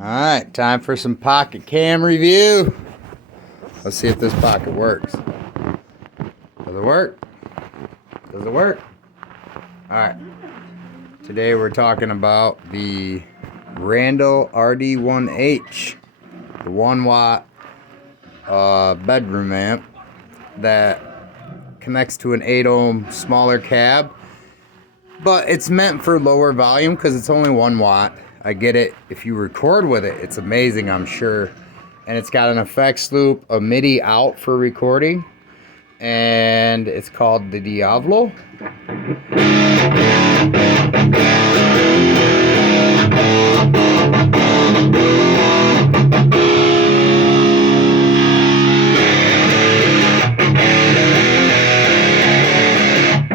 Alright, time for some pocket cam review. Let's see if this pocket works. Does it work? Does it work? Alright. Today we're talking about the Randall RD1H, the 1 watt bedroom amp that connects to an 8 ohm smaller cab, but it's meant for lower volume because it's only 1 watt. I get it. If you record with it, it's amazing, I'm sure. And it's got an effects loop, a MIDI out for recording, and it's called the Diavlo.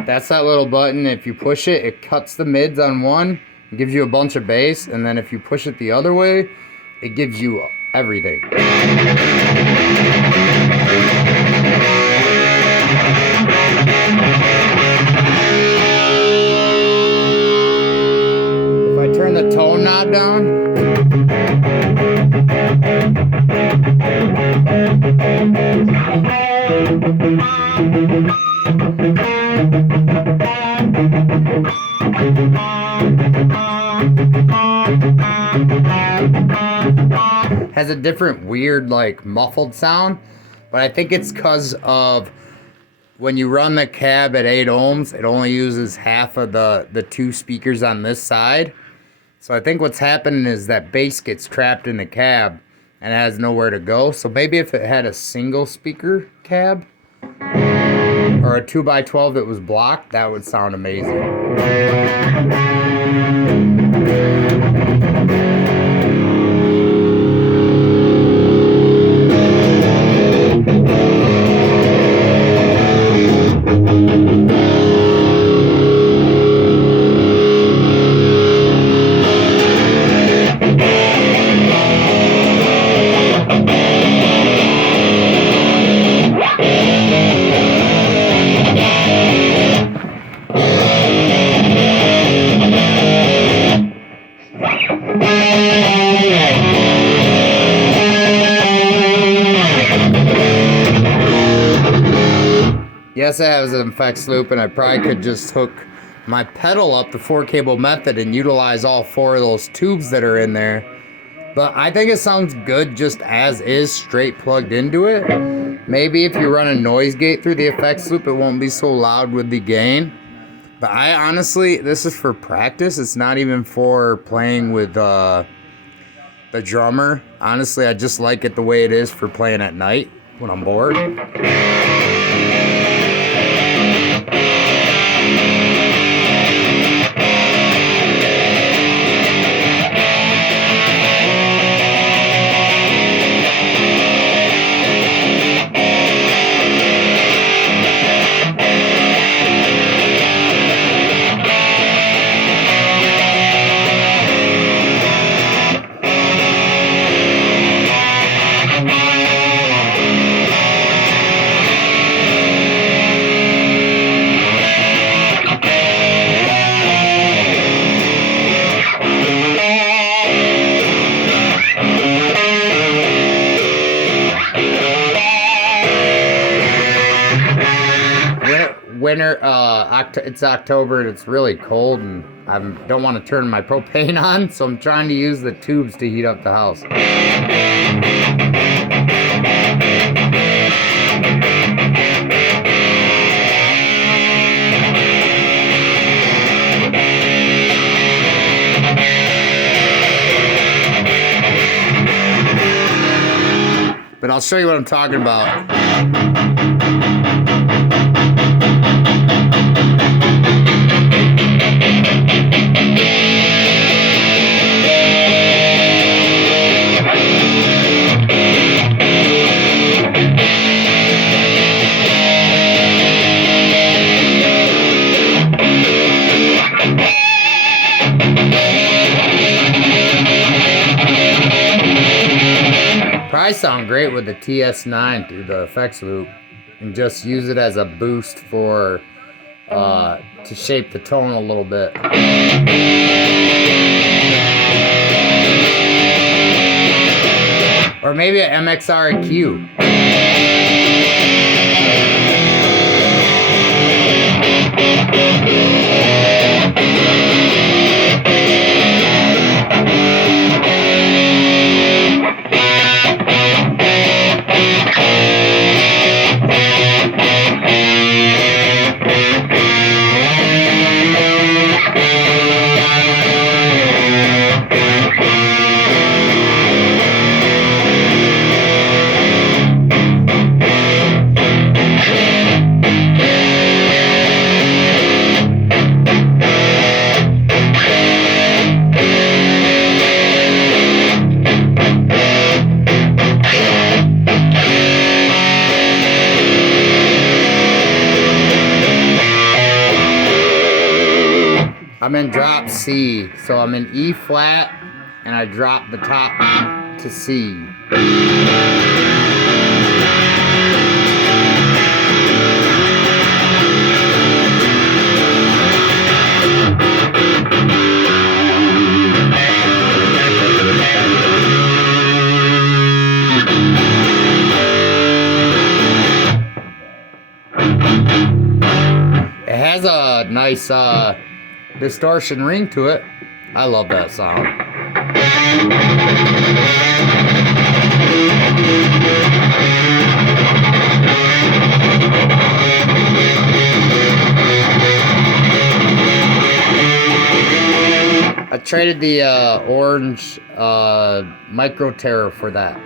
That's that little button. If you push it, it cuts the mids on one, it gives you a bunch of bass, and then if you push it the other way, it gives you everything. If I turn the tone knob down, has a different weird like muffled sound, but I think it's because of when you run the cab at 8 ohms, it only uses half of the 2 speakers on this side. So I think what's happening is that bass gets trapped in the cab and has nowhere to go. So maybe if it had a single speaker cab or a 2x12 that was blocked, that would sound amazing. Yes, it has an effects loop, and I probably could just hook my pedal up the 4-cable method and utilize all 4 of those tubes that are in there. But I think it sounds good just as is, straight plugged into it. Maybe if you run a noise gate through the effects loop, it won't be so loud with the gain. But I honestly, this is for practice. It's not even for playing with the drummer. Honestly, I just like it the way it is for playing at night when I'm bored. Winter, it's October and it's really cold, and I don't want to turn my propane on, so I'm trying to use the tubes to heat up the house. But I'll show you what I'm talking about. Probably sound great with the TS9 through the effects loop, and just use it as a boost for to shape the tone a little bit. Or maybe an MXR EQ. I'm in drop C, so I'm in E flat, and I drop the top to C. It has a nice distortion ring to it. I love that sound. I traded the orange Micro Terror for that.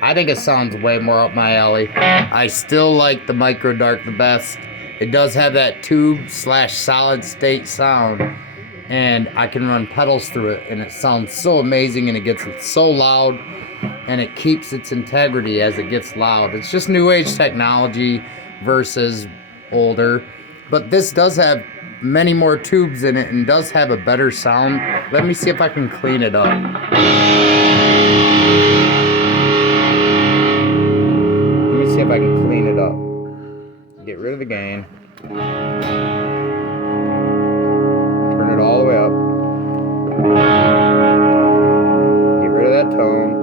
I think it sounds way more up my alley. I still like the Micro Dark the best. It does have that tube / solid state sound, and I can run pedals through it, and it sounds so amazing, and it gets so loud, and it keeps its integrity as it gets loud. It's just new age technology versus older, but this does have many more tubes in it and does have a better sound. Let me see if I can clean it up. Let me see if I can clean it up. Get rid of the gain. Turn it all the way up. Get rid of that tone.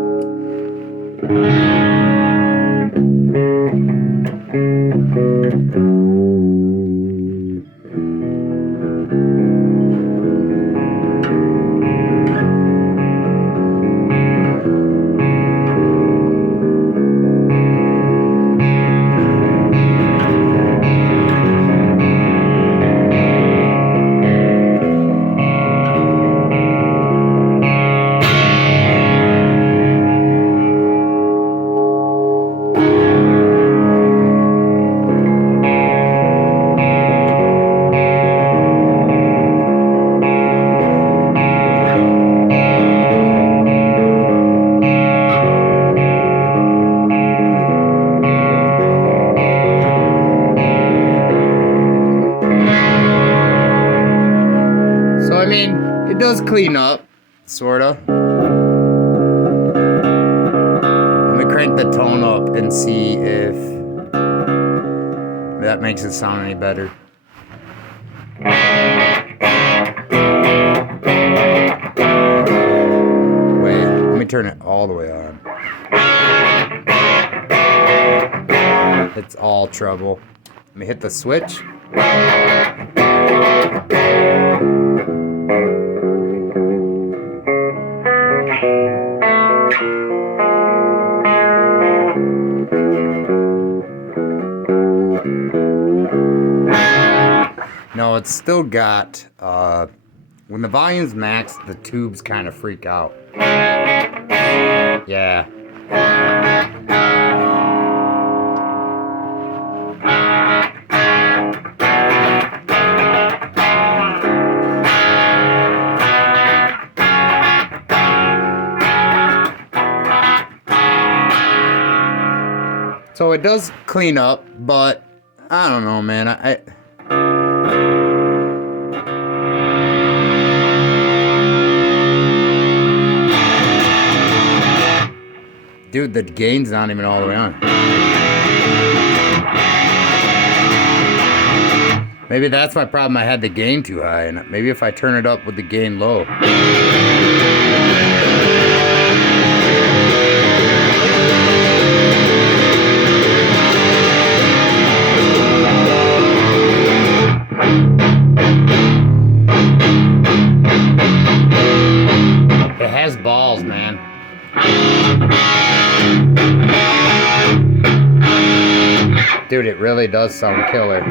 I mean, it does clean up, sorta. Let me crank the tone up and see if that makes it sound any better. Wait, let me turn it all the way on. It's all treble. Let me hit the switch. No, it's still got, when the volume's maxed, the tubes kind of freak out. Yeah. So it does clean up, but I don't know, man. Dude, the gain's not even all the way on. Maybe that's my problem. I had the gain too high, and maybe if I turn it up with the gain low. has balls, man. Dude, it really does sound killer.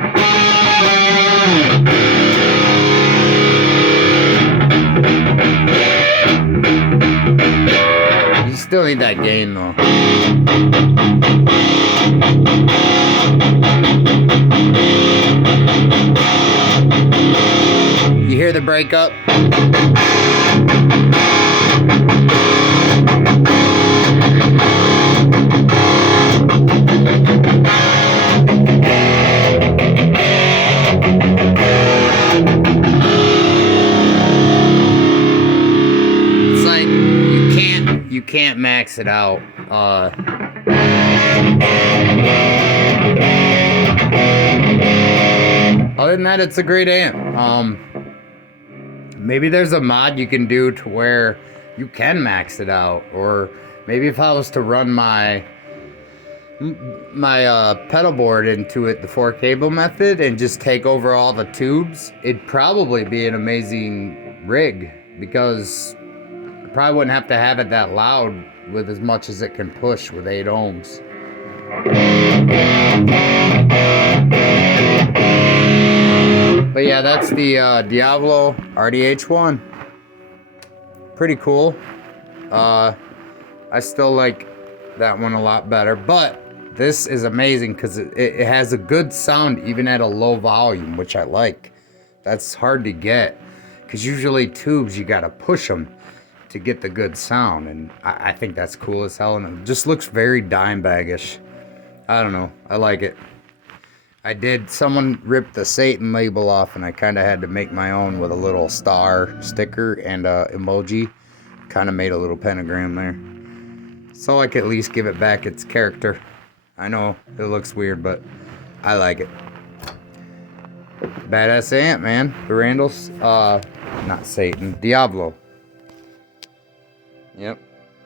You still need that gain, though. You hear the breakup? It's like you can't max it out. Other than that, it's a great amp. Maybe there's a mod you can do to where you can max it out, or maybe if I was to run my pedal board into it, the 4-cable method, and just take over all the tubes, it'd probably be an amazing rig, because I probably wouldn't have to have it that loud with as much as it can push with 8 ohms. But yeah, that's the Diavlo RDH1. Pretty cool. I still like that one a lot better, but this is amazing because it has a good sound even at a low volume, which I like. That's hard to get, because usually tubes, you gotta push them to get the good sound, and I think that's cool as hell, and it just looks very Dimebag-ish. I don't know, I like it. Someone ripped the Satan label off, and I kind of had to make my own with a little star sticker and emoji. Kind of made a little pentagram there. So I could at least give it back its character. I know it looks weird, but I like it. Badass amp, man. The Randall's, not Satan, Diavlo. Yep.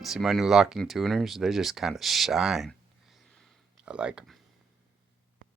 See my new locking tuners? They just kind of shine. I like them.